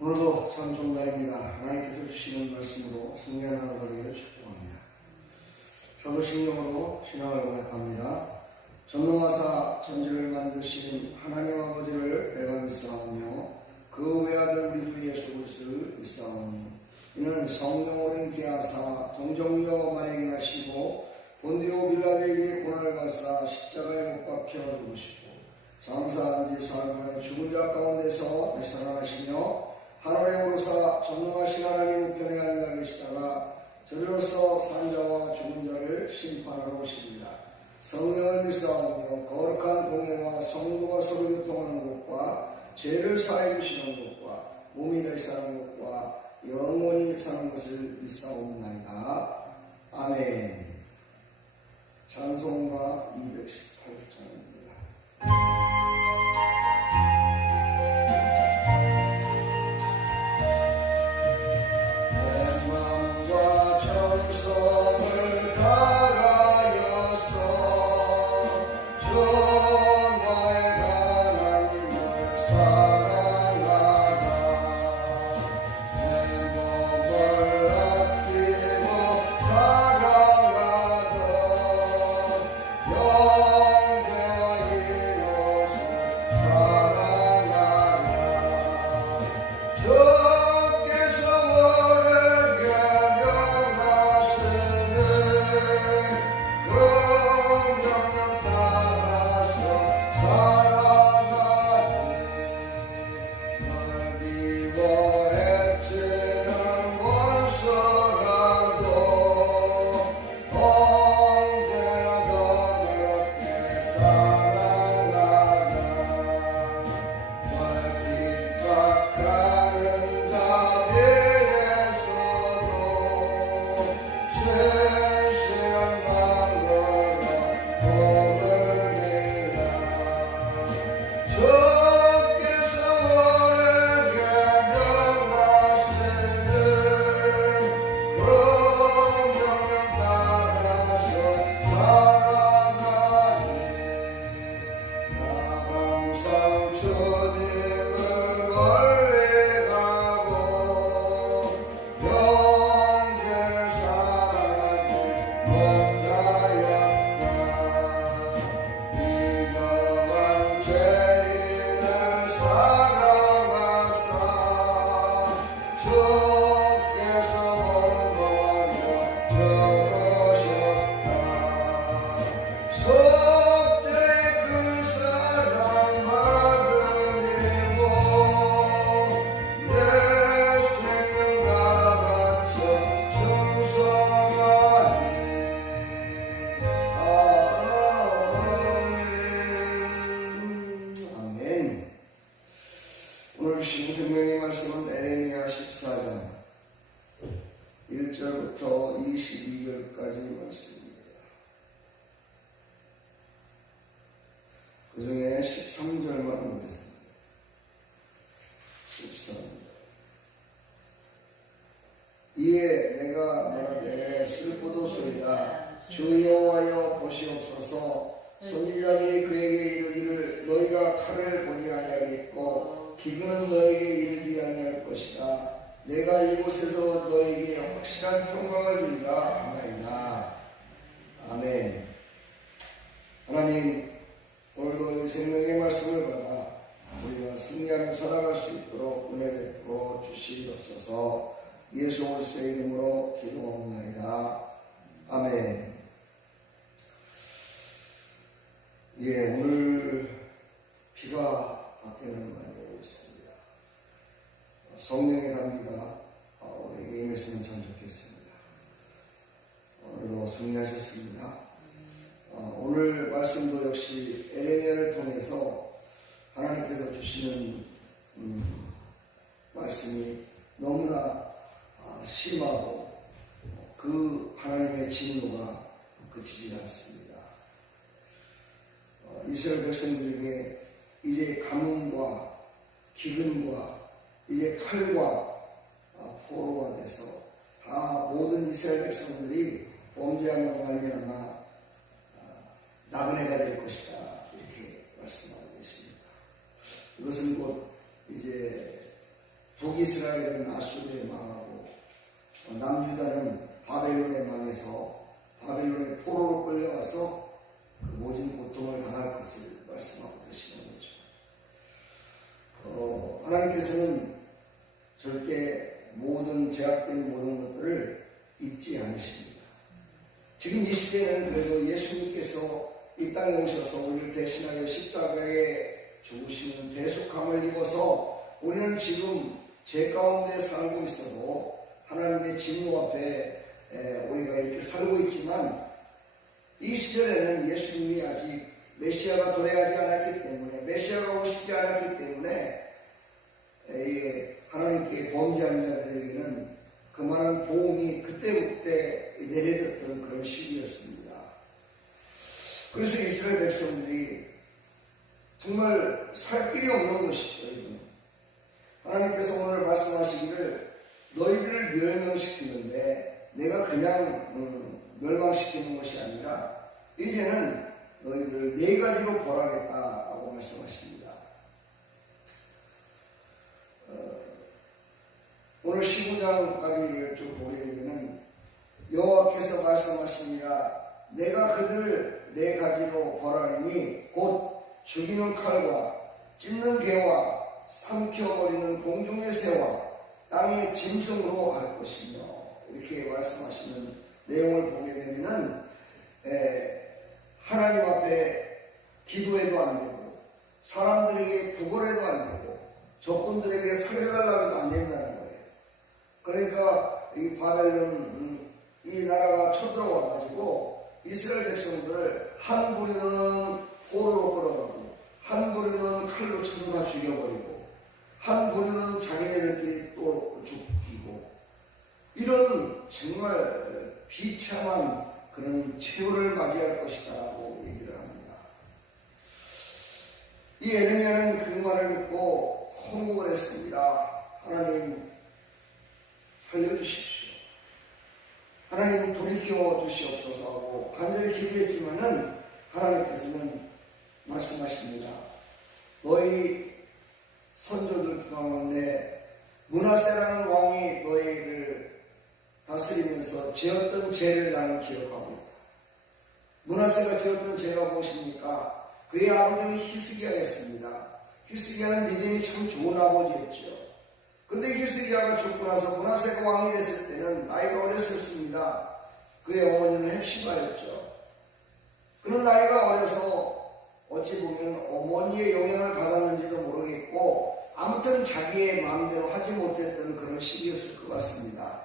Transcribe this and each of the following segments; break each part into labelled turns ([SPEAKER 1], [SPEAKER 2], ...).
[SPEAKER 1] 오늘도 참 좋은 날입니다. 하나님께서 주시는 말씀으로 승리하는 하루가 되기를 축복합니다. 저도 신령으로 신앙을 고백합니다. 전능하사 천지를 만드신 하나님 아버지를 내가 믿사오며 그 외아들 우리 주 예수 그리스도를 믿사오니 이는 성령으로 인기하사 동정녀 만행이 하시고 본디오 빌라데에게 고난을 받사 십자가에 못 박혀 죽으시고 장사한 지 사흘 만에 죽은 자 가운데서 다시 살아나시며 하늘에 오르사 전능하신 하나님 우편에 앉아 계시다가 저리로서 산자와 죽은 자를 심판하러 오십니다. 성령을 믿사오며 거룩한 공예와 성도가 서로 교통하는 것과 죄를 사해 주시는 것과 몸이 다시 사는 것과 영원히 사는 것을 믿사옵나이다. 아멘. 찬송가 218 오늘 주신 생명의 말씀은 에레미야 14장 1절부터 22절까지 말씀입니다. 그 중에 13절만 보겠습니다. 13절. 이에 내가 말하되 슬프도소이다. 주 여호와여 보시옵소서 선지자들이 그에게 이르기를 너희가 칼을 보지 아니하겠고 기근은 너에게 이르지 아니할 것이다. 내가 이곳에서 너에게 확실한 평강을 주리라 하나이다. 아멘. 하나님 오늘도 이 생명의 말씀을 받아 우리가 승리하며 살아갈 수 있도록 은혜 베풀어 주시옵소서 예수 그리스도의 이름으로 기도합나이다. 아멘. 예, 오늘 비가 밖에는 많이 오고 있습니다. 성령의 단비가 어, 우리에게 임했으면 참 좋겠습니다. 오늘도 승리하셨습니다. 어, 오늘 말씀도 역시 에레미야를 통해서 하나님께서 주시는 음, 말씀이 너무나 아, 심하고 그 하나님의 진노가 그치지 않습니다. 어, 이스라엘 백성들에게 이제 가뭄과 기근과 이제 칼과 아, 포로가 돼서 다 모든 이스라엘 백성들이 범죄함으로 말미암아 아, 나그네가 될 것이다 이렇게 말씀하고 계십니다. 이것은 곧 이제 북이스라엘은 아수르에 망하고 어, 남유다는 바벨론에 망해서 바벨론의 포로로 끌려가서 그 모진 고통을 당할 것을 말씀하고 계시는 거죠. 어, 하나님께서는 절대 모든 제약된 모든 것들을 잊지 않으십니다. 지금 이 시대는 그래도 예수님께서 이 땅에 오셔서 우리를 대신하여 십자가에 죽으시는 대속함을 입어서 우리는 지금 죄 가운데 살고 있어도 하나님의 진노 앞에 에, 우리가 이렇게 살고 있지만 이 시절에는 예수님이 아직 메시아가 도래하지 않았기 때문에 메시아가 오시지 않았기 때문에 하나님께 범죄한 자들에게는 그만한 보응이 그때그때 내려졌던 그런 시기였습니다. 그래서 이스라엘 백성들이 정말 살 길이 없는 것이죠. 이거는. 하나님께서 오늘 말씀하시기를 멸망시키는데 내가 그냥 음, 멸망시키는 것이 아니라 이제는 너희들을 네 가지로 벌하겠다라고 말씀하십니다. 어, 오늘 15장까지를 쭉 보게 되면은 여호와께서 말씀하시니라 내가 그들을 네 가지로 벌하리니 곧 죽이는 칼과 찢는 개와 삼켜버리는 공중의 새와 땅의 짐승으로 할 것이며 이렇게 말씀하시는 내용을 보게 되면은 에, 하나님 앞에 기도해도 안 되고 사람들에게 구걸해도 안 되고 적군들에게 살려달라고 해도 안 된다는 거예요. 그러니까 이 바벨론 음, 이 나라가 쳐들어와 가지고 이스라엘 백성들을 한 부리는 포로로 끌어가고 한 부리는 칼로 쳐서 다 죽여버리고 한 부리는 자기네들끼리 또 죽이고 이런 정말 비참한 그런 최후를 맞이할 것이다라고 얘기를 합니다. 이 에르미야는 그 말을 듣고 통곡을 했습니다. 하나님 살려주십시오. 하나님 돌이켜 주시옵소서 하고 간절히 기도했지만은 하나님께서는 말씀하십니다. 너희 선조들 가운데 문하세라는 왕이 너희를 다스리면서 지었던 죄를 나는 기억하고 있다. 문하세가 지었던 죄가 무엇입니까? 그의 아버지는 히스기야였습니다. 히스기야는 믿음이 참 좋은 아버지였죠. 근데 히스기야가 죽고 나서 문하세가 왕이 됐을 때는 나이가 어렸었습니다. 그의 어머니는 헵시바였죠. 그는 나이가 어려서 어찌 보면 어머니의 영향을 받았는지도 모르겠고 아무튼 자기의 마음대로 하지 못했던 그런 시기였을 것 같습니다.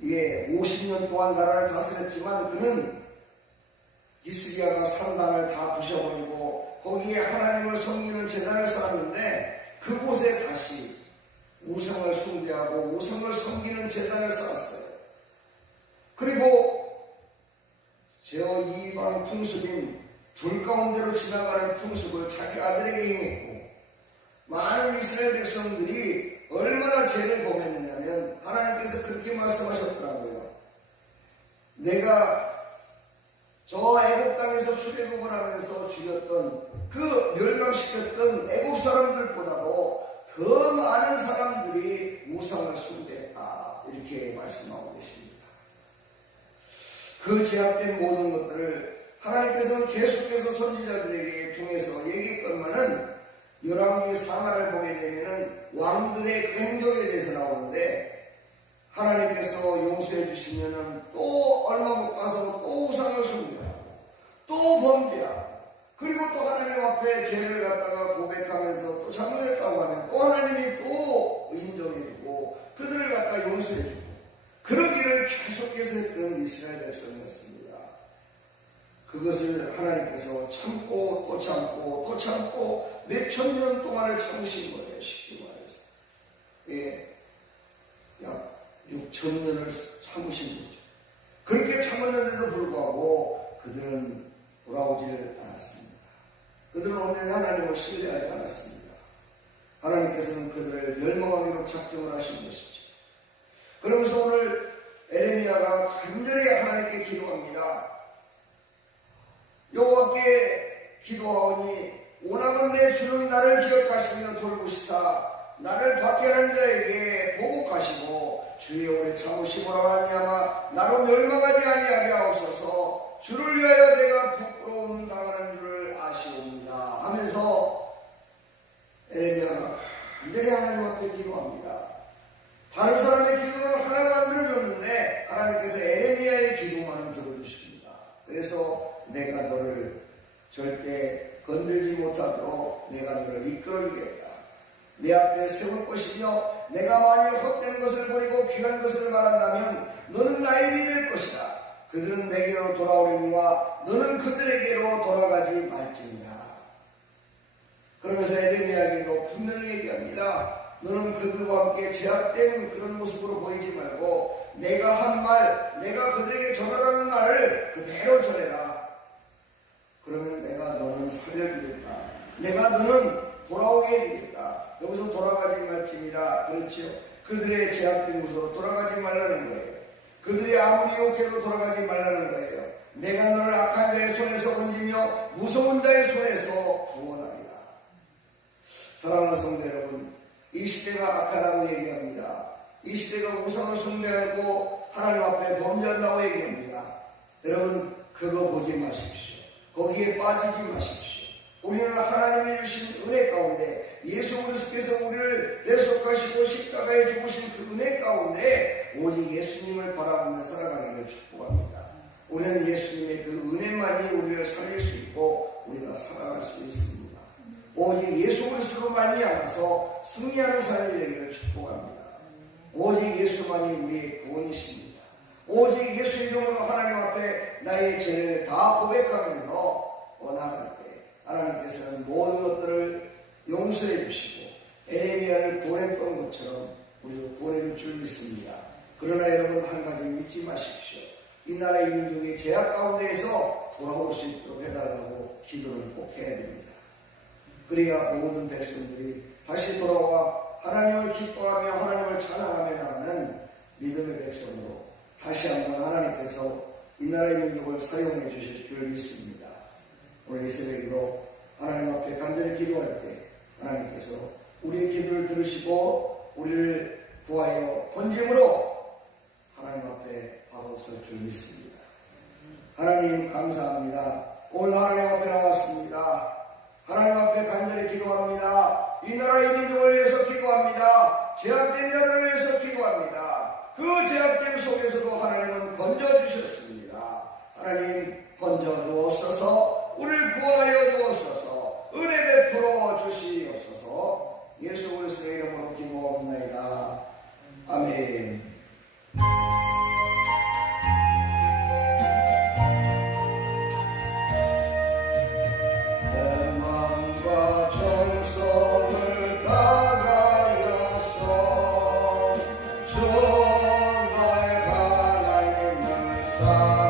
[SPEAKER 1] 이게 50년 동안 나라를 다스렸지만 그는 히스기야가 산당을 다 부셔버리고 거기에 하나님을 섬기는 제단을 쌓았는데 그곳에 다시 우상을 숭배하고 우상을 섬기는 제단을 쌓았어요. 그리고 저 이방 풍습인 불 가운데로 지나가는 풍습을 자기 아들에게 행했고 많은 이스라엘 백성들이 얼마나 죄를 범했느냐면 하나님께서 그렇게 말씀하셨더라고요. 내가 저 애국 땅에서 출애굽을 하면서 죽였던 그 멸망시켰던 애국 사람들보다도 더 많은 사람들이 우상을 숭배했다 이렇게 말씀하고 계십니다. 그 제약된 모든 것들을 하나님께서는 계속해서 선지자들에게 통해서 얘기했건만은 열왕기 상하를 보게 되면은 왕들의 그 행적에 대해서 나오는데 하나님께서 용서해 주시면은 또 얼마 못 가서 또 우상을 숭배하고. 또 범죄하고. 그리고 또 하나님 앞에 죄를 갖다가 고백하면서 또 잘못했다고 하면 또 하나님이 또 인정해주고 그들을 갖다 용서해주고 그러기를 계속해서 했던 이스라엘 백성이었습니다. 그것을 하나님께서 참고 또 참고 또 참고 몇천 년 동안을 참으신 거예요. 쉽게 말해서. 예. 약 6천 년을 참으신 거죠. 그렇게 참았는데도 불구하고 그들은 돌아오질 않았습니다. 그들은 온전히 하나님을 신뢰하지 않았습니다. 하나님께서는 그들을 멸망하기로 작정을 하신 것이죠. 그러면서 오늘 에레미야가 간절히 하나님께 기도합니다. 여호와께 기도하오니 오나은 내 주는 나를 기억하시며 돌보시사 나를 박해하는 자에게 보복하시고 주의 오래 참으시고라 말미암아 나로 멸망하지 아니하게 하옵소서. 주를 위하여 내가 부끄러움 당하는 줄을 아시옵니다 하면서 에레미야가 간절히 하나님 앞에 기도합니다. 다른 사람의 기도를 하나도 안 들어줬는데 하나님께서 에레미야의 기도만은 들어주십니다. 그래서 내가 너를 절대 건들지 못하도록 내가 너를 이끌어주겠다. 내 앞에 세울 것이며 내가 만일 헛된 것을 버리고 귀한 것을 말한다면 될 것이다. 그들은 내게로 돌아오려니와 너는 그들에게로 돌아가지 말지니라. 그러면서 에데미야에게도 분명히 얘기합니다. 너는 그들과 함께 제약된 그런 모습으로 보이지 말고 내가 한 말, 내가 그들에게 전하라는 말을 그대로 전해라. 그러면 내가 너는 살려주겠다. 내가 너는 돌아오게 해주겠다. 여기서 돌아가지 말지니라 그렇지요. 그들의 제약된 곳으로 돌아가지 말라는 거예요. 그들이 아무리 욕해도 돌아가지 말라는 거예요. 내가 너를 악한 자의 손에서 건지며 무서운 자의 손에서 구원하리라. 사랑하는 성도 여러분, 이 시대가 악하다고 얘기합니다. 이 시대가 우상을 숭배하고 하나님 앞에 범죄한다고 얘기합니다. 여러분, 그거 보지 마십시오. 거기에 빠지지 마십시오. 우리는 하나님이 주신 은혜 가운데 예수 그리스도께서 우리를 대속하시고 십자가에 죽으신 그 은혜 가운데 오직 예수님을 바라보며 살아가기를 축복합니다. 우리는 예수님의 그 은혜만이 우리를 살릴 수 있고 우리가 살아갈 수 있습니다. 오직 예수 그리스도로 말미암아서 승리하는 삶이 되기를 축복합니다. 오직 예수만이 우리의 구원이십니다. 오직 예수 이름으로 하나님 앞에 나의 죄를 다 고백하면서 나아갈 때 하나님께서는 모든 것들을 용서해 주시고 에레미야를 구원했던 것처럼 우리도 구원해 줄줄 믿습니다. 그러나 여러분 한 가지 믿지 마십시오. 이 나라의 민족이 제약 가운데에서 돌아올 수 있도록 해달라고 기도를 꼭 해야 됩니다. 그래야 모든 백성들이 다시 돌아와 하나님을 기뻐하며 하나님을 찬양하며 나가는 믿음의 백성으로 다시 한번 하나님께서 이 나라의 민족을 사용해 주실 줄 믿습니다. 오늘 이 새벽으로 하나님 앞에 간절히 기도할 때 하나님께서 우리의 기도를 들으시고 우리를 구하여 번짐으로 설줄 믿습니다. 하나님 감사합니다. 오늘 하나님 앞에 나왔습니다. 하나님 앞에 간절히 기도합니다. 이 나라의 민족을 위해서 기도합니다. 제약된 자들을 위해서 기도합니다. 그 제약됨 속에서도 하나님은 건져주셨습니다. 하나님 건져 Sa